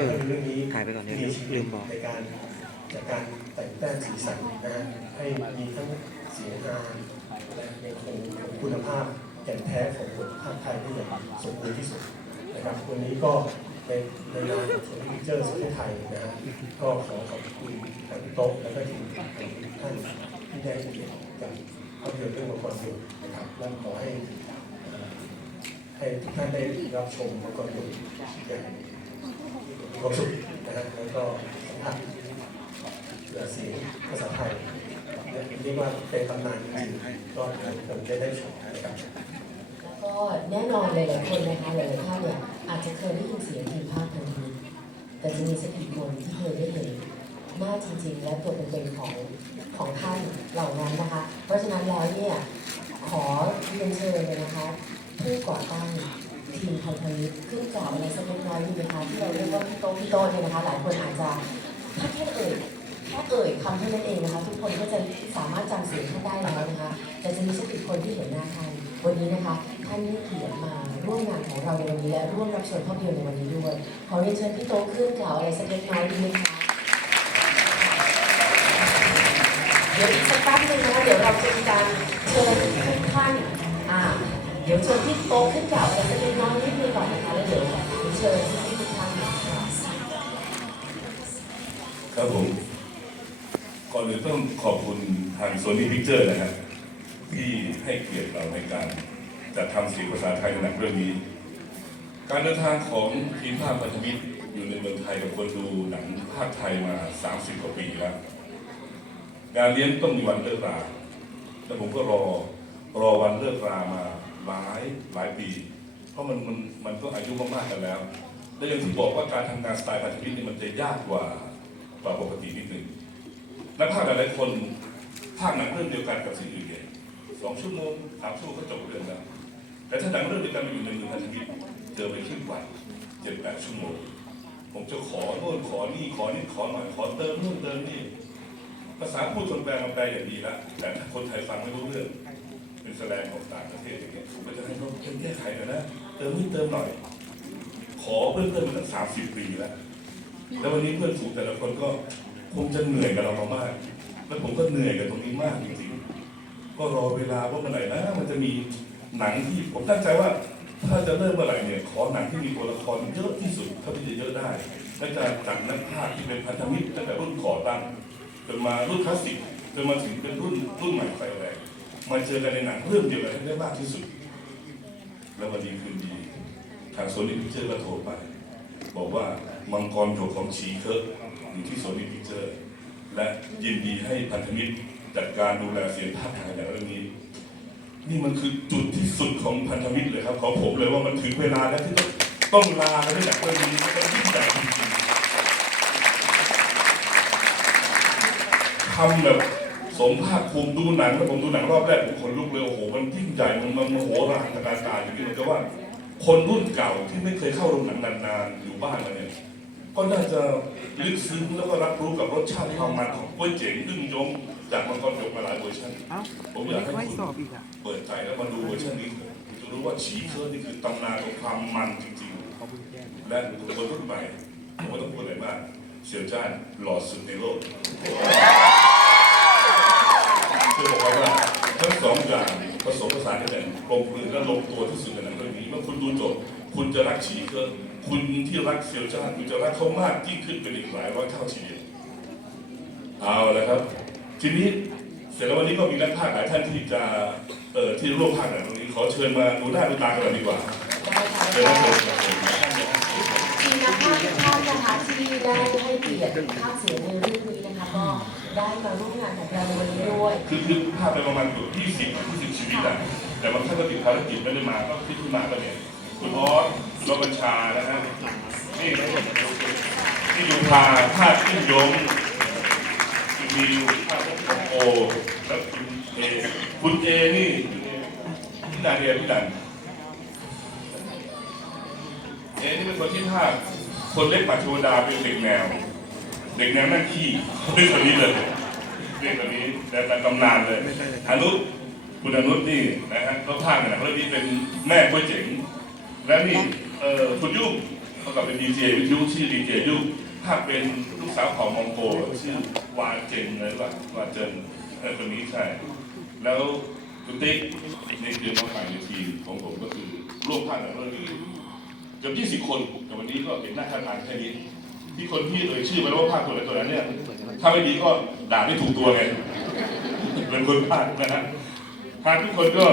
เออในเรื่องนี้ถ่ายไปก่อนเดี๋ยวมีชีวิลืตมบอกในการจากการแต่งแต้มสีสันนะฮะให้มีทั้งเสียงฮาและยังคงคุณภาพแก่นแท้ของบทภาคไทยได้อย่างสมบูรณ์ที่สุดนะครับวันนี้ก็ในในนามของพิเจอร์สุโขทัยนะฮะก็ขอขอบคุณทางโต๊ะและก็ทีมท่านที่ได้เกียรติกับภาพยนตร์เรื่องมังกรอยู่นะครับและขอให้เอ่อให้ทุกท่านได้รับชมมังกรอยู่อย่างมี ความสุขนะฮะแล้วก็สัมผัสเสียงภาษาไทยเรียกว่าเป็นตำนานจริงๆก็คงจะได้ชมนะครับแล้วก็แน่นอนเลยหลายคนนะคะหลายๆท่านเนี่ยอาจจะเคยได้ยินเสียงทีมภาคทันทีแต่จะมีสักกี่คนที่เคยได้เห็นหน้าจริงๆ และตัวเป็นๆของของท่านเหล่านั้นนะคะ เพราะฉะนั้นแล้วเนี่ยขอเรียนเชิญเลยนะคะผู้ก่อตั้ง ทีมพันธมิตรขึ้นกล่าวอะไรสักเล็กน้อยดีไหมคะที่เราเรียกว่าพี่โตพี่โตเนี่ยนะคะ หลายคนอาจจะถ้าแค่เอ่ยแค่เอ่ยคำเท่านั้นเองนะคะ ทุกคนก็จะสามารถจำเสียงท่านได้แล้วนะคะแต่จะมีสักกี่คนที่เห็นหน้าท่านวันนี้นะคะท่านได้เกียรติมาร่วมงานของเราในวันนี้และร่วมรับชมภาพยนตร์ในวันนี้ด้วยขอเรียนเชิญพี่โตขึ้นกล่าวอะไรสักเล็กน้อยดีไหมคะเดี๋ยวอีกสักแป๊บนึงนะคะเดี๋ยวเราจะมีการเชิญทุกท่าน เชิญพี่โต๊ะขึ้นกล่าวอะไรสักเล็กน้อยนิดนึงก่อนนะคะแล้วเดี๋ยวเชิญพี่ทุกท่านค่ะครับผมก่อนอื่นต้องขอบคุณทางโซนี่พิกเจอร์นะครับที่ให้เกียรติเราในการจัดทำเสียงภาษาไทยในหนังเรื่องนี้ การเดินทางของทีมภาพพันธมิตรอยู่ในเมืองไทยกับคนดูหนังภาคไทยมา 30 กว่าปีแล้วงานเลี้ยงต้องมีวันเลิกรา แล้วผมก็รอรอวันเลิกรามา หลายหลายปี เพราะมันมันมันก็อายุมากๆกันแล้ว และอย่างที่บอกว่าการทำงานสไตล์พันธมิตรนี่มันจะยากกว่ากว่าปกตินิดนึงนักภาคหลายๆคนภาคหนังเรื่องเดียวกันกับสิ่งอื่นเนี่ยสองชั่วโมงสามชั่วโมงก็จบเรื่องแล้วแต่ถ้าหนังเรื่องเดียวกันมาอยู่ในมือพันธมิตรเจอไปครึ่งวันเจ็ดแปดชั่วโมงผมจะขอโน่นขอนี่ขอนี่ขอหน่อยขอเติมนู่นเติมนี่ภาษาพูดคนแปลมาแปลอย่างดีล้วแต่คนไทยฟังไม่รู้เรื่อง เป็นแสดงของต่างประเทศอย่างเงี้ยผมก็จะให้เขาแก้ไขหน่อยนะเติมนิดเติมหน่อย ขอเพื่อนเพื่อนมาตั้งสามสิบปีแล้วแล้ววันนี้เพื่อนฝูงแต่ละคนก็คงจะเหนื่อยกับเรามามาก แล้วผมก็เหนื่อยกับตรงนี้มากจริงๆก็รอเวลาว่าเมื่อไหร่นะมันจะมีหนังที่ผมตั้งใจว่าถ้าจะเริ่มเมื่อไหร่เนี่ยขอหนังที่มีตัวละครเยอะที่สุดเท่าที่จะเยอะได้และจะจัดนักภาคที่เป็นพันธมิตรตั้งแต่รุ่นก่อตั้งจนมารุ่นคลาสสิกจนมาถึงเป็นรุ่นรุ่นใหม่ไฟแรง มาเจอกันในหนังเรื่องเดียวกันได้มากที่สุด แล้ววันดีคืนดีทางโซนี่พิเจอร์ก็โทรไป บอกว่ามังกรโจของชีเคอร์อยู่ที่โซนี่พิเจอร์และยินดีให้พันธมิตรจัดการดูแลเสียงภาคไทยในเรื่องนี้ นี่มันคือจุดที่สุดของพันธมิตรเลยครับของผมเลยว่ามันถึงเวลาแล้วที่ต้องต้องลากันได้จากเรื่องนี้มันยิ่งใหญ่จริงๆทำแบบ สมภาคภูมิดูหนังแล้วผมดูหนังรอบแรกผมขนลุกเลยโอ้โหมันยิ่งใหญ่มันมันมโหฬารตระการตาอย่างนี้มันก็ว่า คนรุ่นเก่าที่ไม่เคยเข้าโรงหนังนานๆอยู่บ้านมาเนี่ยก็น่าจะลึกซึ้งแล้วก็รับรู้กับรสชาติความมันของก๋วยเจ๋งตึ้งยงจากมังกรหยกมาหลายเวอร์ชันเอ้าผมอยากให้ไม่คุณสอบอีกอะเปิดใจแล้วมาดูเวอร์ชันนี้เถอะคุณจะรู้ว่าฉีเคอร์นี่คือตำนานของความมันจริงขอบคุณแก้ๆและคนรุ่นใหม่ผมไม่ต้องพูดอะไรมากเสี่ยวจ้านหล่อสุดในโลก คือบอกว่าทั้งสองอย่างผสมผสานกันอย่างกลมกลืนและลงตัวที่สุดในหนังเรื่องนี้เมื่อคุณดูจบคุณจะรักฉีเคอร์คุณที่รักเสี่ยวจ้านคุณจะรักเขามากยิ่งขึ้นเป็นอีกหลายร้อยเท่าทีเดียวเอาละครับ ทีนี้เสร็จแล้ววันนี้ก็มีนักพากย์หลายท่านที่จะเอ่อที่ร่วมพากย์หนังตรงนี้ขอเชิญมาดูหน้าดูตากันหน่อยดีกว่าได้ค่ะเชิญได้นะเชิค่ะญครับเชิญครับทีมนักภาคทุกท่านนะคะที่ได้ให้เกียรติภาคเสียง ได้มาร่วมงานของเราในวันนี้ด้วย คือคือภาพไปประมาณเกือบ20 20 ชีวิตอะแต่บางท่านก็ติดภารกิจไม่ได้มา ก็ที่ที่มาก็เนี่ย คุณออสคุณรบัญชานะฮะ นี่ที่ดูพาภาพขึ้นยงคุณมิวภาพของโอแล้วคุณเอคุณเอนี่พี่นันเอพี่นันเอนี่เป็นคนที่ภาคคนเล็กปัจจุบันเป็นเด็กแนว เด็กแนวนั่งขี้เป็นคนนี้เลยเป็นคนนี้แต่แต่ตำนานเลยอนุคุณอนุนี่นะฮะก็ภาคหนังเรื่องนี้เป็นแม่ก๋วยเจ๋งและนี่เอ่อคุณยุ่งเท่ากับเป็นดีเจวิทยุชื่อดีเจยุถ้าเป็นลูกสาวของมองโกชื่อวาเจนเลยว่าวาเจนเออคนนี้ใช่ แล้วคุณติ๊กนี่คือน้องฝ่ายในทีมของผมก็คือร่วมภาคในเรื่องนี้เกือบ20 คนแต่วันนี้ก็เห็นหน้าค่าตาแค่นี้ ที่คนที่เอ่ยชื่อมาแล้วว่าภาคตัวไหนตัวนั้นเนี่ย ถ้าไม่ดีก็ด่าไม่ถูกตัวไงเป็นคนภาคนะฮะภาคทุกคนก็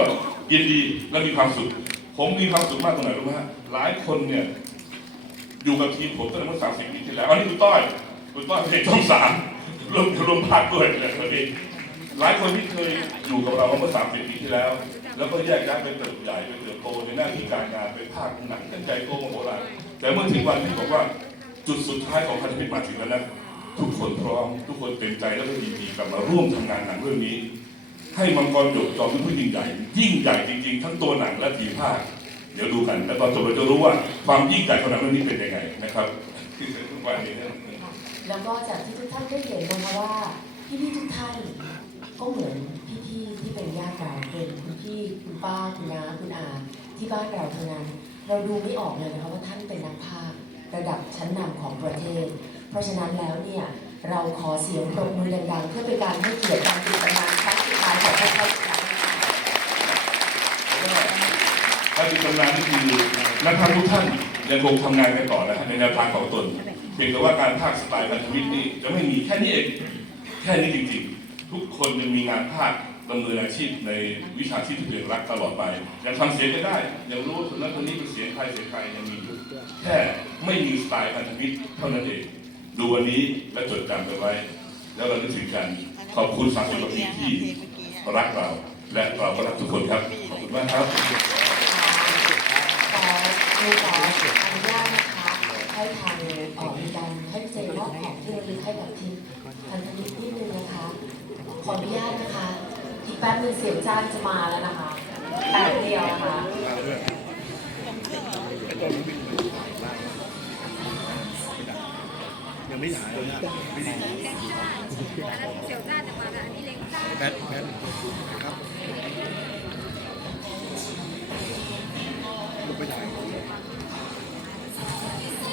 ยินดีและมีความสุข ผมมีความสุขมากตรงไหนรู้ไหมฮะหลายคนเนี่ย อยู่กับทีมผมตั้งแต่เมื่อสามสิบปีที่แล้วอันนี้คุณต้อยคุณต้อยเพลงช่องสามรวมรวมภาคด้วยเลยวันนี้หลายคนที่เคยอยู่กับเราเมื่อสามสิบปีที่แล้ว แล้วก็แยกย้ายไปเติบใหญ่ไปเติบโตในหน้าที่การงานไปภาคหนังกันใจโตมโหฬารแต่เมื่อถึงวันที่บอกว่า จุดสุดท้ายของพันธมิตรมาถึงแล้วนะทุกคนพร้อม ทุกคนเต็มใจแล้วก็ยินดีกลับมาร่วมทำงานหนังเรื่องนี้ ให้มังกรหยกจอมยุทธผู้ยิ่งใหญ่ ยิ่งใหญ่จริงๆ ทั้งตัวหนังและทีมภาคเดี๋ยวดูกันแล้วตอนจบเราจะรู้ว่าความยิ่งใหญ่ของหนังเรื่องนี้เป็นยังไงนะครับที่เสร็จทุกวันนี้นะแล้วก็จากที่ทุกท่านได้เห็นนะคะว่าพี่ๆทุกท่านก็เหมือนพี่ๆที่เป็นญาติเราเป็นคุณพี่คุณป้าคุณน้าคุณอาที่บ้านเราทั้งนั้นเราดูไม่ออกเลยนะคะว่าท่านเป็นนักภาค ระดับชั้นนำของประเทศ เพราะฉะนั้นแล้วเนี่ยเราขอเสียงปรบมือดังๆ เพื่อเป็นการให้เกียรติการปิดตำนานครั้งสุดท้ายของพวกเขาอีกครั้งหนึ่งค่ะถ้ามีตำนานนี่คือนักพากทุกท่านยังคงทำงานกันต่อนะฮะในแนวทางของตน เพียงแต่ว่าการภาคสไตล์พันธมิตรนี่จะไม่มีแค่นี้เองแค่นี้จริงๆ ทุกคนยังมีงานภาคดำเนินอาชีพในวิชาชีพที่ตัวเองรักตลอดไปยังทำเสียงก็ได้ยังรู้ว่าคนนั้นคนนี้เป็นเสียงใครเสียงใครยังมี แค่ไม่มีสไตล์พันธมิตรเท่านั้นเอง ดูวันนี้และจดจำกันไว้ แล้วเรานึกถึงกัน ขอบคุณสามสิบกว่าปีที่รักเรา และเราก็รักทุกคนครับ ขอบคุณมากครับขอขออนุญาตนะคะให้ทางเอ่อมีการให้เซ็นมอบของที่ระลึกให้กับทีมพันธมิตรนิดนึงนะคะ ขออนุญาตนะคะอีกแป๊บนึงเสียงจ้างจะมาแล้วนะคะแป๊บเดียวนะคะันไม่หายเลยนะไม่ดีเล็งจ้าเสียวจ้าจะมาแต่อันนี้เล้งจ้าแพทแพทครับลงไปถ่าย